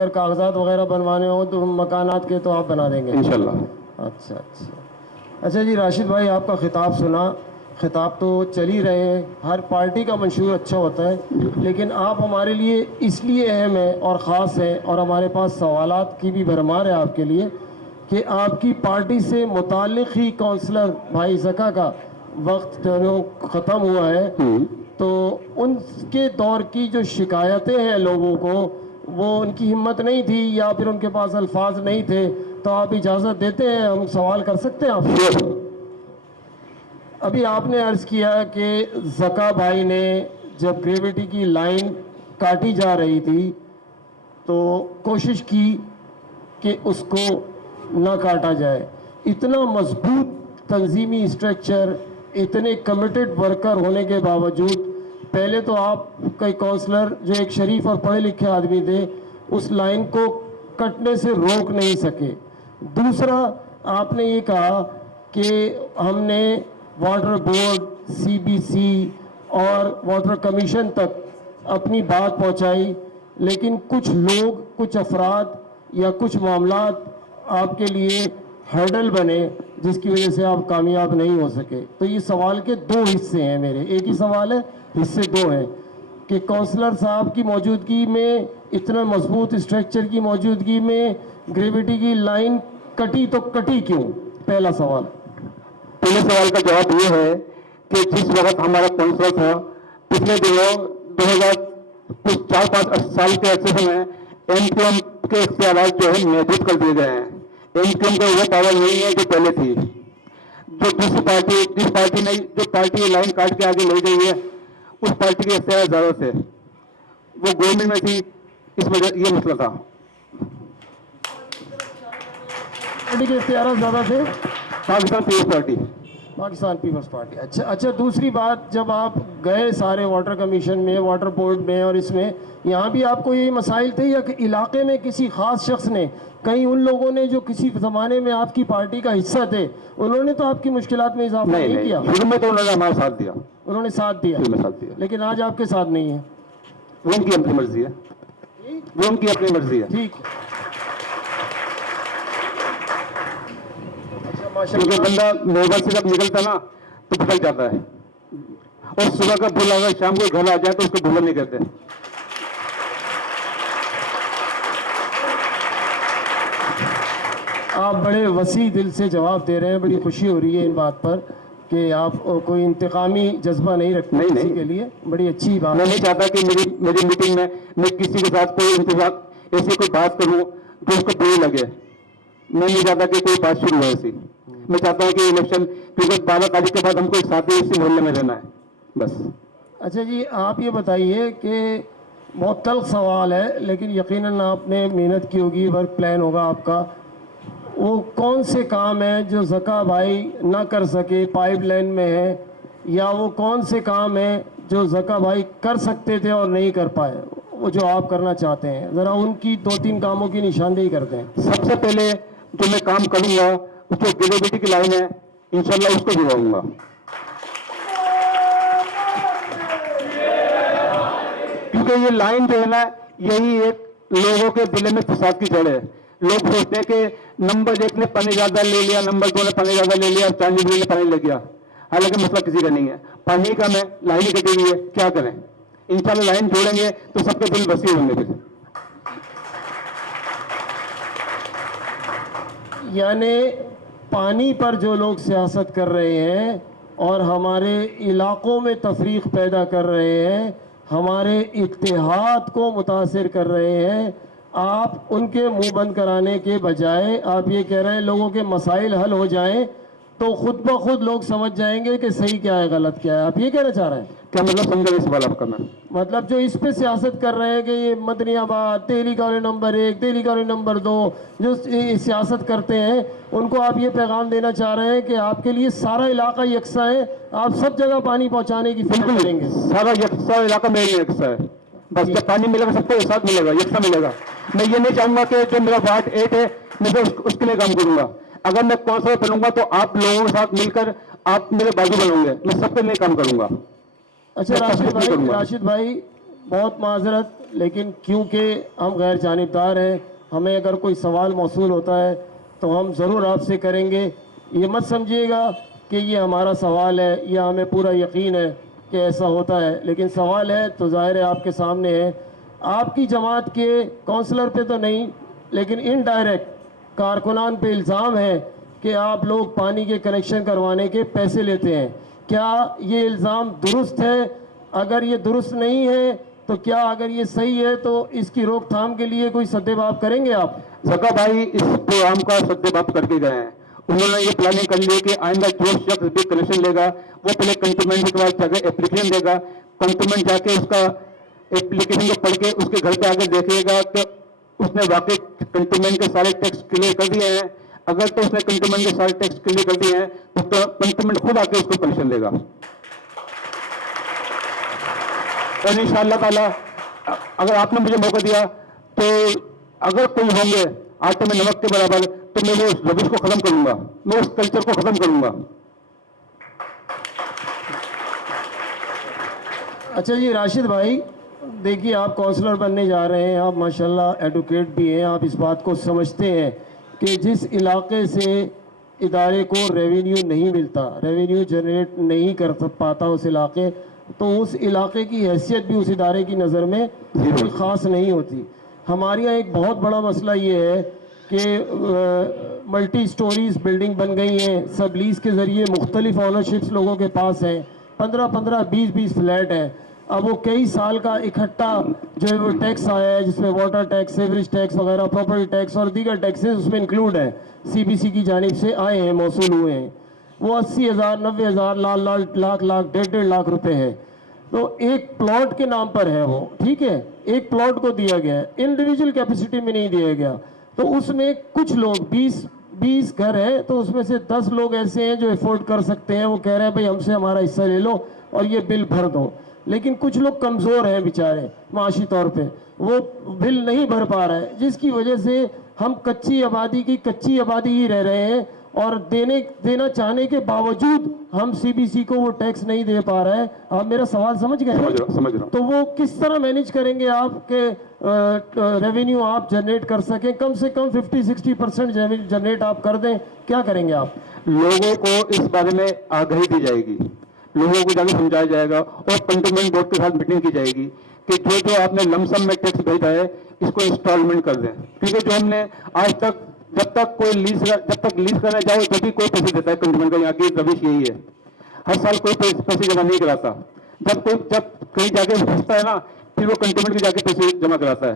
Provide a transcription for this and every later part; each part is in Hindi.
अगर कागजात वगैरह बनवाने हो तो मकानात के तो आप बना देंगे इंशाल्लाह। अच्छा अच्छा। अच्छा जी राशिद भाई, आपका खिताब सुना। खिताब तो चल ही रहे हैं, हर पार्टी का मंशूर अच्छा होता है, लेकिन आप हमारे लिए इसलिए अहम है और ख़ास है, और हमारे पास सवालात की भी भरमार है आपके लिए, कि आपकी पार्टी से मुताल्लिक़ ही काउंसलर भाई ज़का का वक्त जो ख़त्म हुआ है, तो उनके दौर की जो शिकायतें हैं लोगों को, वो उनकी हिम्मत नहीं थी या फिर उनके पास अल्फाज नहीं थे, तो आप इजाज़त देते हैं, हम सवाल कर सकते हैं आपसे? अभी आपने अर्ज़ किया कि ज़का भाई ने जब ग्रेविटी की लाइन काटी जा रही थी तो कोशिश की कि उसको न काटा जाए। इतना मजबूत तंजीमी स्ट्रक्चर, इतने कमिटेड वर्कर होने के बावजूद पहले तो आप कई काउंसलर जो एक शरीफ और पढ़े लिखे आदमी थे उस लाइन को कटने से रोक नहीं सके। दूसरा, आपने ये कहा कि हमने वाटर बोर्ड, सीबीसी और वाटर कमीशन तक अपनी बात पहुंचाई, लेकिन कुछ लोग, कुछ अफराद या कुछ मामलात आपके लिए हर्डल बने, जिसकी वजह से आप कामयाब नहीं हो सके। तो ये सवाल के दो हिस्से हैं मेरे, एक ही सवाल है, हिस्से दो हैं कि काउंसलर साहब की मौजूदगी में, इतना मजबूत स्ट्रक्चर की मौजूदगी में ग्रेविटी की लाइन कटी तो कटी क्यों? पहला सवाल। पहले सवाल का जवाब ये है कि जिस वक्त हमारा काउंसलर था, पिछले दिनों 2000 कुछ 4-5 साल के अर्से में एमक्यूएम के इख्तियारात जो है महदूद कर दिए गए हैं। एमक्यूएम को वो पावर नहीं है जो पहले थी। जो जिस पार्टी ने जो पार्टी लाइन काट के आगे ले गई है, उस पार्टी के इख्तियार ज्यादा थे, वो गवर्नमेंट में थी, इस वजह ये मसला था। पार्टी के इख्तियार ज़्यादा थे? पाकिस्तान पीपल्स पार्टी। पाकिस्तान पीपल्स पार्टी। अच्छा अच्छा। दूसरी बात, जब आप गए सारे वाटर कमीशन में, वाटर बोर्ड में और इसमें, यहाँ भी आपको यही मसाइल थे या कि इलाके में किसी ख़ास शख्स ने, कहीं उन लोगों ने जो किसी ज़माने में आपकी पार्टी का हिस्सा थे, उन्होंने तो आपकी मुश्किलात में इजाफा नहीं किया? शुरू में तो उन्होंने हमारा साथ दिया, उन्होंने साथ दिया, लेकिन आज आपके साथ नहीं है। वो उनकी अपनी मर्जी है, वो उनकी अपनी मर्जी है। ठीक। क्योंकि बंदा नोबल से जब निकलता ना तो भटक जाता है, और सुबह का भूल अगर शाम को घर आ जाए तो उसको भूला नहीं कहते। आप बड़े वसी दिल से जवाब दे रहे हैं, बड़ी खुशी हो रही है इन बात पर कि आप कोई इंतकामी जज्बा नहीं रखते किसी के लिए, बड़ी अच्छी बात। मैं नहीं चाहता कि मेरी मीटिंग में मैं किसी के साथ कोई इंतजाम ऐसी कोई बात करूं जो उसको बुरी लगे। मैं नहीं चाहता कि कोई बात शुरू हो ऐसी। मैं चाहता हूं कि इलेक्शन, क्योंकि 12 तारीख के बाद हमको एक साथ ही इसी मोहल्ले में रहना है, बस। अच्छा जी, आप ये बताइए कि बहुत तल्ख सवाल है, लेकिन यकीनन आपने मेहनत की होगी, वर्क प्लान होगा आपका। वो कौन से काम हैं जो ज़का भाई ना कर सके, पाइपलाइन में है, या वो कौन से काम हैं जो ज़का भाई कर सकते थे और नहीं कर पाए, वो जो आप करना चाहते हैं? ज़रा उनकी 2-3 कामों की निशानदेही करते हैं। सबसे पहले जो मैं काम करूंगा, उसको ग्रेविटी की लाइन है, इंशाल्लाह उसको दिलाऊंगा। क्योंकि ये लाइन जो है ना, यही एक लोगों के दिल में फसाद की जड़ है। लोग सोचते हैं कि नंबर 1 ने पानी ज्यादा ले लिया, नंबर 2 ने पानी ज्यादा ले लिया, चांदी ने पानी ले गया। हालांकि मसला किसी का नहीं है, पानी का में लाइन कटी हुई है, क्या करें? इंशाल्लाह लाइन जोड़ेंगे तो सबके दिल बसी होंगे। फिर यानी पानी पर जो लोग सियासत कर रहे हैं और हमारे इलाकों में तफरीक पैदा कर रहे हैं, हमारे इत्तेहाद को मुतासिर कर रहे हैं, आप उनके मुंह बंद कराने के बजाय आप ये कह रहे हैं लोगों के मसाइल हल हो जाएं तो खुद ब खुद लोग समझ जाएंगे कि सही क्या है, गलत क्या है। आप ये कहना चाह रहे हैं? क्या मतलब समझा इस सवाल आपका? मैं मतलब जो इस पे सियासत कर रहे हैं कि ये Madaniyabad, Delhi colony number 1, Delhi colony number 2, जो सियासत करते हैं, उनको आप ये पैगाम देना चाह रहे हैं कि आपके लिए सारा इलाका यकसा है, आप सब जगह पानी पहुंचाने की फिक्र करेंगे? सारा इलाका मेरे लिए यकसा है, बस जब पानी मिलेगा सबको एक साथ मिलेगा, यकसा मिलेगा। मैं ये नहीं चाहूंगा कि जो मेरा वार्ड 8 है मैं तो उसके लिए काम करूंगा। अगर मैं काउंसलर बनूंगा तो आप लोगों के साथ मिलकर आप मेरे बाजू बनोगे, मैं सबके लिए काम करूंगा। अच्छा राशिद भाई, बहुत माजरत, लेकिन क्योंकि हम गैर जानिबदार हैं, हमें अगर कोई सवाल मौसूल होता है तो हम ज़रूर आपसे करेंगे। ये मत समझिएगा कि ये हमारा सवाल है या हमें पूरा यकीन है कि ऐसा होता है, लेकिन सवाल है तो ज़ाहिर है आपके सामने है। आपकी जमात के काउंसलर पे तो नहीं, लेकिन इनडायरेक्ट कारकुनान पे इल्ज़ाम है कि आप लोग पानी के कनेक्शन करवाने के पैसे लेते हैं। क्या ये इल्ज़ाम दुरुस्त है? अगर ये दुरुस्त नहीं है तो क्या, अगर ये सही है तो इसकी रोकथाम के लिए कोई सद्देबाब करेंगे आप? जका भाई इस प्रोग्राम का सद्देबाप करके गए हैं। उन्होंने ये प्लानिंग कर ली कि आइंदा जो शख्स भी कनेक्शन लेगा वो पहले कंटोनमेंट के बाद जाकर एप्लीकेशन देगा, कंटोनमेंट जाके उसका एप्लीकेशन को पढ़ के उसके घर पे आकर देखिएगा कि उसने वाकई कंटोनमेंट के सारे टैक्स क्लियर कर दिए हैं। अगर तो उसने कंटोनमेंट के सारे टैक्स क्लियर कर दिए हैं तो कंटोनमेंट खुद आके उसको कनेक्शन देगा। और इंशाअल्लाह ताला अगर आपने मुझे मौका दिया तो अगर कोई होंगे आटे में नमक के बराबर तो मैं वो रबिश को खत्म करूंगा, मैं उस कल्चर को खत्म करूंगा। अच्छा जी राशिद भाई, देखिए आप काउंसलर बनने जा रहे हैं, आप माशाल्लाह एडवोकेट भी हैं, आप इस बात को समझते हैं कि जिस इलाके से इदारे को रेवेन्यू नहीं मिलता, रेवेन्यू जनरेट नहीं कर पाता उस इलाके, तो उस इलाके की हैसियत भी उस इदारे की नज़र में कोई ख़ास नहीं होती। हमारे यहाँ एक बहुत बड़ा मसला ये है कि मल्टी स्टोरीज बिल्डिंग बन गई हैं, सब लीज़ के ज़रिए मुख्तलिफ ऑनरशिप्स लोगों के पास हैं, 15-15, 20-20 फ्लैट हैं। अब वो कई साल का इकट्ठा जो है वो टैक्स आया है, जिसमें वाटर टैक्स, सेवरेज टैक्स वगैरह, प्रॉपर्टी टैक्स और दीगर टैक्सेस उसमें इंक्लूड हैं, CBC की जानिब से आए हैं, मौसूल हुए हैं। वो 80,000, 90,000, लाख, 1.5 लाख रुपए है। तो एक प्लॉट के नाम पर है वो, ठीक है, एक प्लॉट को दिया गया है, इंडिविजुअल कैपेसिटी में नहीं दिया गया। तो उसमें कुछ लोग 20 घर है, तो उसमें से 10 लोग ऐसे हैं जो अफोर्ड कर सकते हैं, वो कह रहे हैं भाई हमसे हमारा हिस्सा ले लो और ये बिल भर दो। लेकिन कुछ लोग कमज़ोर हैं बेचारे माशी तौर पे, वो बिल नहीं भर पा रहा है, जिसकी वजह से हम कच्ची आबादी ही रह रहे हैं और देना चाहने के बावजूद हम CBC को वो टैक्स नहीं दे पा रहे हैं। आप मेरा सवाल समझ गए? समझ रहा हूं। तो वो किस तरह मैनेज करेंगे आप के रेवेन्यू आप जनरेट कर सकें, कम से कम 50-60% जनरेट आप कर दें, क्या करेंगे आप? लोगों को इस बारे में आगाही दी जाएगी, लोगों को जाकर समझाया जाएगा और कंटोनमेंट बोर्ड के साथ मीटिंग की जाएगी कि जो आपने लमसम में टैक्स भेजा है इसको इंस्टॉलमेंट कर दें। क्योंकि जो हमने आज तक जब तक लीज करने जाओ तभी कोई पैसे देता है कंटोनमेंट का, यहाँ की रविश यही है, हर साल कोई पैसे जमा नहीं कराता। जब कहीं जाके फंसता है ना, फिर वो कंटोनमेंट के जाके पैसे जमा कराता है।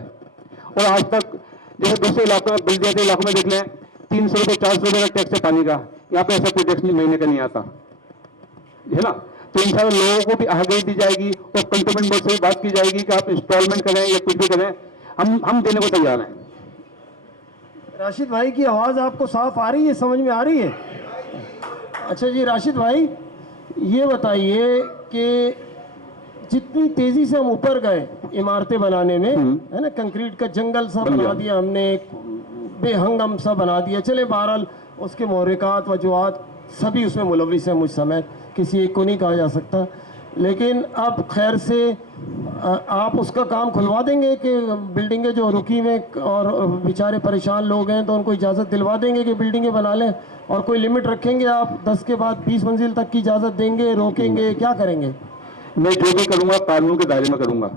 और आज तक जैसे दूसरे इलाकों में, बल्दिया के इलाकों में देख लें, 300 रुपये 400 रुपये का टैक्स है पानी का, यहाँ पे ऐसा कोई टैक्स महीने का नहीं आता है ना। तो इंशाल्लाह लोगों को भी आगाही दी जाएगी और कंटोनमेंट बोर्ड से भी बात की जाएगी कि आप इंस्टॉलमेंट करें या कुछ भी करें, हम देने को तैयार हैं। राशिद भाई की आवाज़ आपको साफ आ रही है, समझ में आ रही है? अच्छा जी राशिद भाई, ये बताइए कि जितनी तेज़ी से हम ऊपर गए इमारतें बनाने में, है ना, कंक्रीट का जंगल सा बना दिया हमने, बेहंगम सा बना दिया, चले बहरहाल उसके महरकात वजूहात सभी उसमें मुलविस हैं, मुझ समेत, किसी एक को नहीं कहा जा सकता। लेकिन अब खैर से आप उसका काम खुलवा देंगे कि बिल्डिंगें जो रुकी हुई और बेचारे परेशान लोग हैं तो उनको इजाज़त दिलवा देंगे कि बिल्डिंगें बना लें, और कोई लिमिट रखेंगे आप 10 के बाद 20 मंजिल तक की इजाज़त देंगे, रोकेंगे, क्या करेंगे? मैं जो भी करूंगा कानून के दायरे में करूंगा,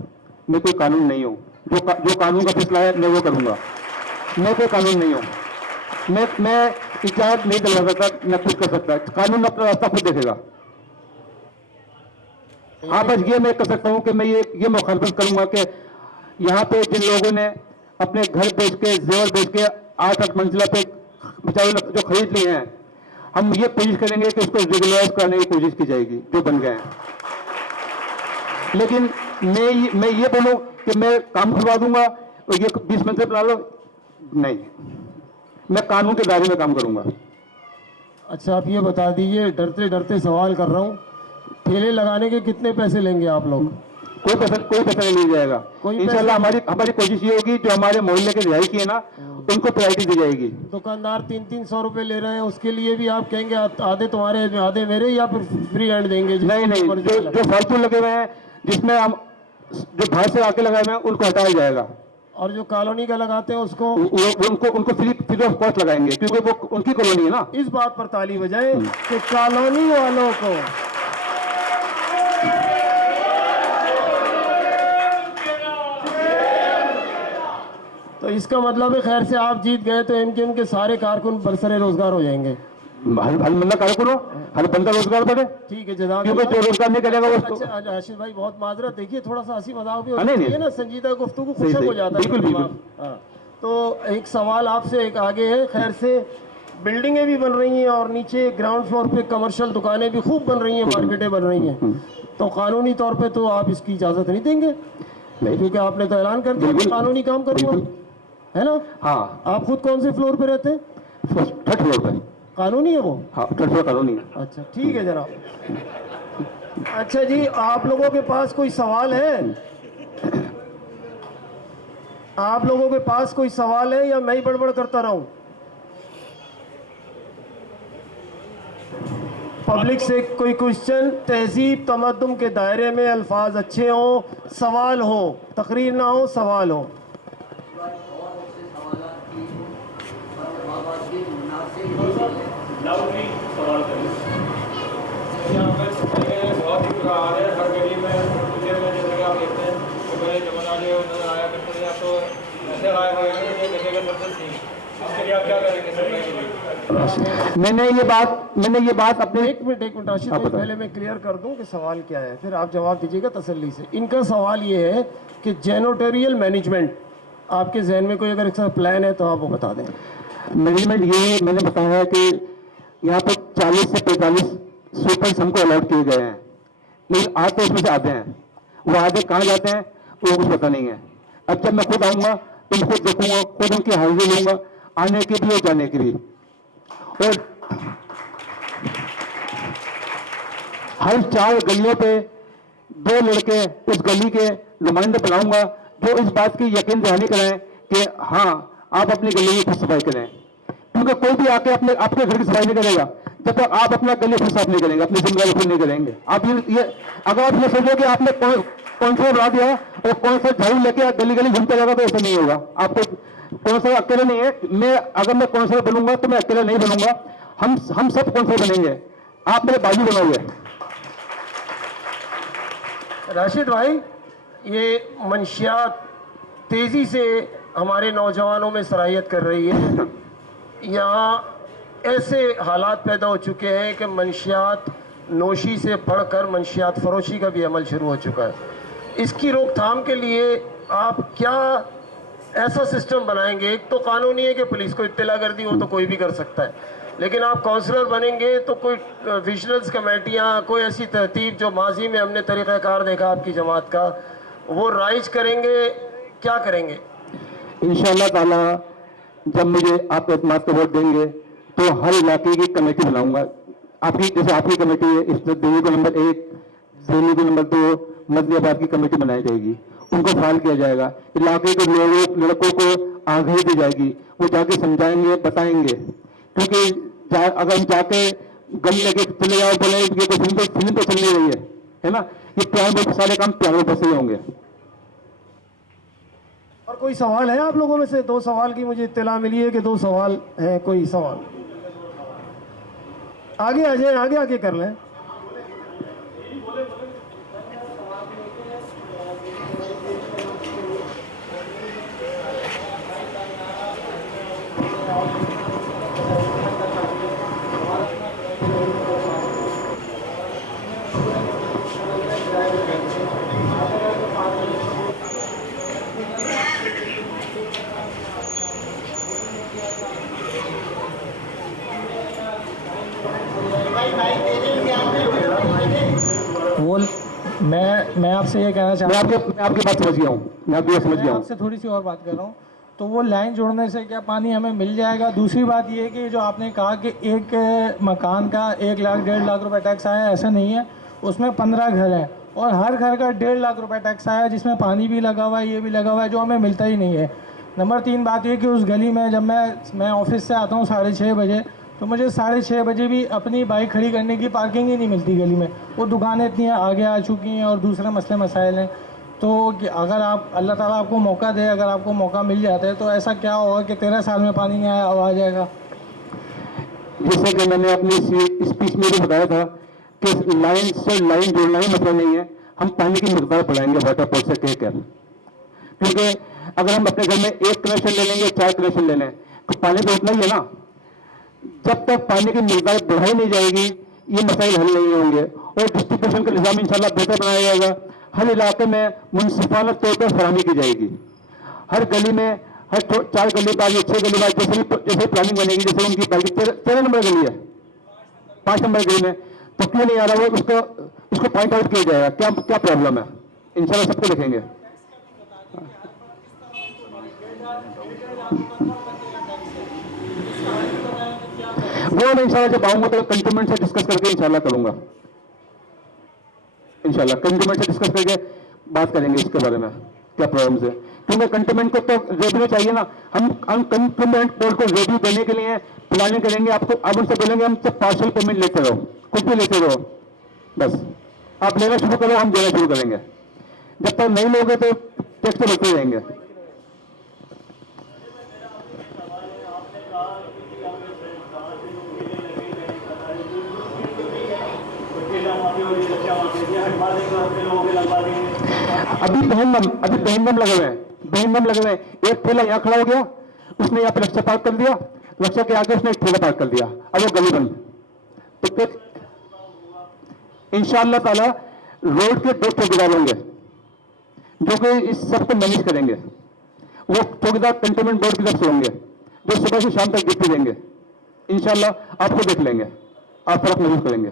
मैं कोई कानून नहीं हूँ, जो कानून का फैसला है मैं वो करूंगा, मैं कोई कानून नहीं हूँ, मैं इजाज़त नहीं दिलवा सकता, मैं कुछ कर सकता, कानून अपना रास्ता खुद देखेगा। हाँ बस ये मैं कर सकता हूँ कि मैं ये मुखालफत करूंगा कि यहाँ पे जिन लोगों ने अपने घर बेच के, जेवर बेच के 8-8 मंजिला पे बेचारे जो खरीद लिए हैं, हम ये कोशिश करेंगे कि उसको रेगुलराइज करने की कोशिश की जाएगी जो बन गए हैं। लेकिन मैं ये बोलूँ कि मैं काम करवा दूंगा और ये 20 मंजिल बना लो, नहीं, मैं कानून के दायरे में काम करूंगा। अच्छा आप ये बता दीजिए, डरते डरते सवाल कर रहा हूँ, ठेले लगाने के कितने पैसे लेंगे आप लोग? कोई पैसा नहीं लिया जाएगा। इंशाल्लाह हमारी कोशिश ये होगी जो हमारे मोहल्ले के रिहायशी है ना, उनको प्रायोरिटी दी जाएगी। दुकानदार 300-300 रुपए ले रहे हैं, उसके लिए भी आप कहेंगे आधे तुम्हारे आधे मेरे, या फिर फ्री हैंड देंगे? नहीं, जो फालतू लगे हुए हैं, जिसमें हम जो बाहर से आके लगाए हुए हैं उनको हटाया जाएगा। और जो कॉलोनी का लगाते हैं उसको उनको फ्री ऑफ कॉस्ट लगाएंगे, क्योंकि वो उनकी कॉलोनी है ना। इस बात पर ताली बजाएं कि कॉलोनी वालों को तो इसका मतलब है खैर से आप जीत गए तो एमक्यूएम के सारे कारकुन बरसरे रोजगार हो जाएंगे। हर बंदा कारकुन हो, हर बंदा रोजगार बने। ठीक है, जज़ाक क्योंकि जो रोजगार नहीं करेगा वो अच्छा राशिद भाई बहुत माजरत, देखिए थोड़ा सा हंसी मजाक भी नहीं, होती है नहीं। ना, संजीदा गुफ्तगू सही, खुशक सही। हो जाता है। बिल्कुल, बिल्कुल। हाँ, तो एक सवाल आपसे एक आगे है। खैर से बिल्डिंगें भी बन रही हैं और नीचे ग्राउंड फ्लोर पे कमर्शियल दुकानें भी खूब बन रही हैं, मार्केटें बन रही हैं, तो कानूनी तौर पे तो आप इसकी इजाज़त नहीं देंगे? नहीं, क्योंकि आपने तो ऐलान कर दिया कि बिल्कुल। कानूनी काम करूँगा, बिल्कुल। है ना? हाँ, आप खुद कौन से फ्लोर पे रहते हैं? थर्ड फ्लोर पे। कानूनी है वो? हाँ, थर्ड फ्लोर कॉलोनी है। अच्छा ठीक है जनाब। अच्छा जी, आप लोगों के पास कोई सवाल है? आप लोगों के पास कोई सवाल है या मैं ही बड़बड़ करता रहूं? पब्लिक से कोई क्वेश्चन? तहजीब तमद्दुन के दायरे में अल्फाज अच्छे हों, सवाल हो, तकरीर ना हो, सवाल हो। लाउडली सवाल करें। यहाँ पर बहुत ही बुरा हाल है हर गली में, पूजे में, जैसे कि आप देखते हैं तो बड़े जमाना जो नजर आया करते थे, आप तो ऐसे गायब हो गए जैसे गले का शब्द नहीं। इसके लिए आप क्या करेंगे सरकार के लिए? मैंने ये बात अपने एक मिनट राशिद भाई, पहले मैं क्लियर कर दूं कि सवाल क्या है, फिर आप जवाब दीजिएगा तसल्ली से। इनका सवाल ये है कि जेनोटेरियल मैनेजमेंट, आपके जहन में कोई अगर इसका प्लान है तो आप वो बता दें। मैनेजमेंट ये मैंने बताया है कि यहाँ पर 40 से 45 स्वीपर्स हमको अलॉट किए गए हैं, लेकिन आज तो उसमें से आते हैं, वो आगे कहाँ जाते हैं वो कुछ पता नहीं है। अब जब मैं खुद आऊँगा तो मैं खुद देखूंगा, खुद उनकी हाजिरी लूँगा, आने की भी और जाने की भी। और हर 4 गलियों पे 2 लड़के उस गली के नुमाइंदे बनाऊंगा जो इस बात की यकीन दहानी कराएं कि हाँ आप अपनी गली की खुद सफाई करें, क्योंकि कोई भी आके अपने आपके घर की सफाई नहीं करेगा जब तक आप अपना गली खुद साफ नहीं करेंगे, अपनी जिम्मेदारी खुद नहीं करेंगे। आप ये अगर आप ये सोचो कि आपने कौन सा बना दिया और कौन सा झाड़ू लेके गली गली घूमते जाएगा, तो ऐसा नहीं होगा। आपको कौन सा अकेले नहीं है, अगर मैं कौन सा बनूंगा तो मैं अकेला नहीं बनूंगा, हम सब कौन सा बनेंगे, आप मेरे बाजू बनोगे। राशिद भाई, ये मंशियात तेज़ी से हमारे नौजवानों में सराहियत कर रही है। यहाँ ऐसे हालात पैदा हो चुके हैं कि मंशियात नोशी से बढ़कर मंशियात फरोशी का भी अमल शुरू हो चुका है। इसकी रोकथाम के लिए आप क्या ऐसा सिस्टम बनाएंगे? एक तो कानूनी है कि पुलिस को इत्तला कर दी, वो तो कोई भी कर सकता है, लेकिन आप काउंसलर बनेंगे तो कोई विजिलेंस कमेटियाँ, कोई ऐसी तरतीब जो माजी में हमने तरीक़ाकार देखा आपकी जमात का, वो राइज करेंगे? क्या करेंगे? इंशाअल्लाह ताला जब मुझे आप एतमाद का वोट देंगे तो हर इलाके की कमेटी बनाऊंगा। आपकी जैसे आपकी कमेटी है, इस देवी को नंबर 1, देवी को नंबर 2, मजलियाबाद की कमेटी बनाई जाएगी, उनको फाइल किया जाएगा, इलाके के लोगों लड़कों को आगाही दी जाएगी, वो जाके समझाएंगे, बताएंगे। क्योंकि अगर हम जाके गम लेके चले जाओ, बोले ये तो फिल्म तो चल नहीं रही है ना, ये प्यार सारे काम प्यारों पर से होंगे। और कोई सवाल है आप लोगों में से? 2 सवाल की मुझे इत्तला मिली है कि 2 सवाल हैं। कोई सवाल? आगे आ जाए, आगे कर लें। वो मैं आपसे ये कहना चाहता हूँ, मैं आपकी बात समझ गया हूँ, मैं आपकी बात समझ मैं गया हूँ। आपसे थोड़ी सी और बात कर रहा हूँ। तो वो लाइन जोड़ने से क्या पानी हमें मिल जाएगा? दूसरी बात ये कि जो आपने कहा कि एक मकान का 1 लाख 1.5 लाख रुपए टैक्स आया, ऐसा नहीं है। उसमें 15 घर हैं और हर घर का 1.5 लाख रुपए टैक्स आया, जिसमें पानी भी लगा हुआ है, ये भी लगा हुआ है, जो हमें मिलता ही नहीं है। नंबर 3 बात ये कि उस गली में जब मैं ऑफिस से आता हूँ 6:30 बजे, तो मुझे 6:30 बजे भी अपनी बाइक खड़ी करने की पार्किंग ही नहीं मिलती गली में। वो दुकानें इतनी आगे आ चुकी हैं और दूसरे मसले मसाइल हैं। तो अगर आप अल्लाह ताला आपको मौका दे, अगर आपको मौका मिल जाता है तो ऐसा क्या होगा कि 13 साल में पानी नहीं आया, अब आ जाएगा? जैसे कि मैंने अपनी स्पीच में भी बताया था कि लाइन से लाइन जोड़ना ही मसला नहीं है, हम पानी की मकदार बढ़ाएंगे वाटर पोर्ट से कहकर। क्योंकि अगर हम अपने घर में एक कनेक्शन ले लेंगे, 4 कनेक्शन ले लें, तो पानी तो उतना ही है ना। जब तक पानी की मकदार बढ़ाई नहीं जाएगी ये मसाइल हल नहीं होंगे और डिस्ट्रीब्यूशन का निज़ाम इंशाल्लाह बेहतर बनाया जाएगा। हर इलाके में मुनसिफाना तौर पर फराहमी की जाएगी। हर गली में, हर 4 गली बाद या 6 गली बाद जैसे प्लानिंग बनेगी, जैसे उनकी 13 नंबर गली है, 5 नंबर गली में तो क्यों नहीं आ रहा, वो उसको पॉइंट आउट किया जाएगा क्या प्रॉब्लम है, इंशाल्लाह सबको लिखेंगे। वो मैं इंशाल्लाह जब आऊंगा तो कंज्यूमर से डिस्कस करके इंशाल्लाह करूंगा, इंशाल्लाह कंज्यूमर से डिस्कस करके बात करेंगे इसके बारे में क्या प्रॉब्लम्स है। क्योंकि कंज्यूमर को तो रेवेन्यू चाहिए ना। हम कंज्यूमर बोर्ड को रेवेन्यू देने के लिए प्लानिंग करेंगे, आपको अब उनसे बोलेंगे हम सब पार्शियल पेमेंट लेते रहो, कुछ भी लेते रहो, बस आप लेना शुरू करो, हम देना शुरू करेंगे। जब तक नहीं लोगे तो टैक्स तो बढ़ते रहेंगे। अभी बहनम लगे हुए हैं। एक ठेला यहाँ खड़ा हो गया, उसने यहाँ पे रिक्शा पार्क कर दिया, रिक्शा के आगे उसने एक ठेला पार्क कर दिया, अब वो गली बंद। तो फिर इंशाअल्लाह ताला रोड के 2 चौकीदार होंगे जो कि इस सबको मैनेज करेंगे। वो चौकीदार कंटेनमेंट बोर्ड की तरफ से होंगे जो सुबह से शाम तक ड्यूटी देंगे। इंशाअल्लाह आपको देख लेंगे, आप फर्क महसूस करेंगे।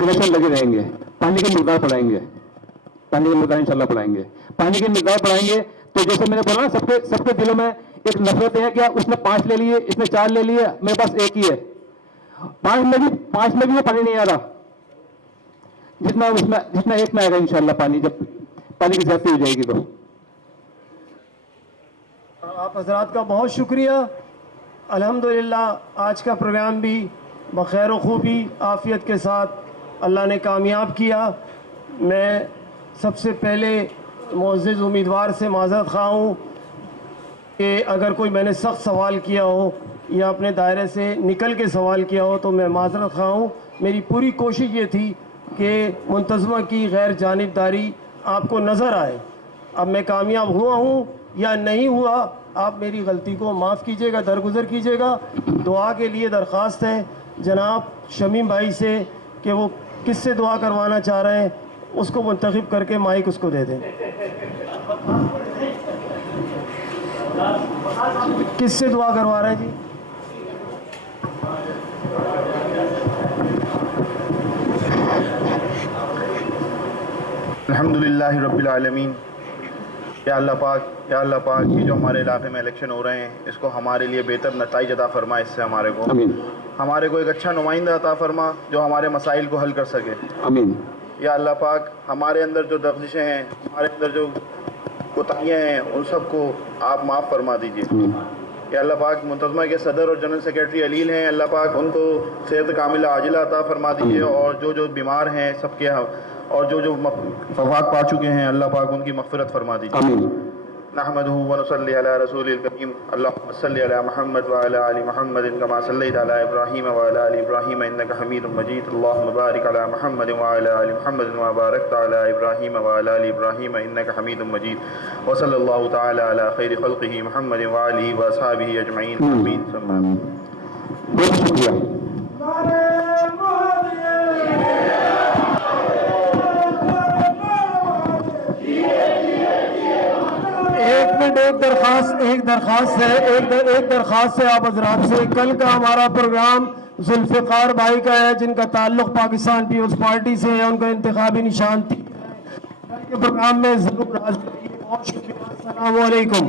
कनेक्शन लगे रहेंगे, पानी की मकदार बढ़ाएंगे, पानी की मकदार इंशाल्लाह बढ़ाएंगे। पानी की मकदार बढ़ाएंगे तो जैसे मैंने बोला ना, सबके दिलों में एक नफरत है कि उसने 5 ले लिए, इसने 4 ले लिए, मेरे पास 1 ही है। 5 में भी वो पानी नहीं आ रहा जितना 1 में आएगा इंशाल्लाह पानी, जब पानी की ज्यादती हो जाएगी तो। आप हजरात का बहुत शुक्रिया। अल्हम्दुलिल्लाह आज का प्रोग्राम भी बखैर खूबी आफियत के साथ अल्लाह ने कामयाब किया। मैं सबसे पहले मुअज़्ज़िज़ उम्मीदवार से माज़रत ख़्वाह हूँ कि अगर कोई मैंने सख्त सवाल किया हो या अपने दायरे से निकल के सवाल किया हो तो मैं माज़रत ख़्वाह हूँ। मेरी पूरी कोशिश ये थी कि मुंतज़मा की गैर जानिबदारी आपको नज़र आए। अब मैं कामयाब हुआ हूँ या नहीं हुआ, आप मेरी गलती को माफ़ कीजिएगा, दरगुज़र कीजिएगा। दुआ के लिए दरख्वास्त है जनाब शमीम भाई से कि वो किससे दुआ करवाना चाह रहे हैं, उसको मुंतखब करके माइक उसको दे दें। किससे दुआ करवा रहे हैं जी? अल्हम्दुलिल्लाहि रब्बिल आलमीन। या अल्लाह पाक ये जो हमारे इलाके में इलेक्शन हो रहे हैं इसको हमारे लिए बेहतर नताइज अता फरमा, इससे हमारे को एक अच्छा नुमाइंदा अता फरमा जो हमारे मसाइल को हल कर सके। आमीन। या अल्लाह पाक हमारे अंदर जो दबजिशें हैं, हमारे अंदर जो कोताहियाँ हैं, उन सबको आप माफ़ फरमा दीजिए। या अल्लाह पाक मुंतज़मा के सदर और जनरल सेक्रेटरी अलील हैं, अल्लाह पाक उनको सेहत कामिला आजिला अता फरमा दीजिए और जो बीमार हैं सबके और जो वफ़ात पा चुके हैं अल्लाह पाक उनकी मग़फ़िरत फरमा दीजिए। नहमदुहु व नुसल्ली अला रसूलिल करीम अल्लाहुम्मा सल्लि अला मुहम्मद व अला आलि मुहम्मद कमा सल्लैता अला इब्राहीम व अला आलि इब्राहीम इन्नका हमीदुम मजीद। अल्लाहुम्मा बारिक अला मुहम्मद व अला आलि मुहम्मद व बारकता अला इब्राहीम व अला आलि इब्राहीम इन्नका हमीदुम मजीद। व सल्लल्लाहु तआला अला खैरि खल्क़िही मुहम्मद व आलिहि व अस्हाबिही अजमईन। आमीन सुम्मा आमीन। बहुत शुक्रिया। एक दरख्वास्त है आप हजरात से। कल का हमारा प्रोग्राम जुल्फ़िकार भाई का है जिनका ताल्लुक पाकिस्तान पीपल्स पार्टी से है, उनका इंतखाबी निशान थी। कल के प्रोग्राम में जरूर हाज़िर रहिए। बहुत शुक्रिया। अस्सलामु अलैकुम।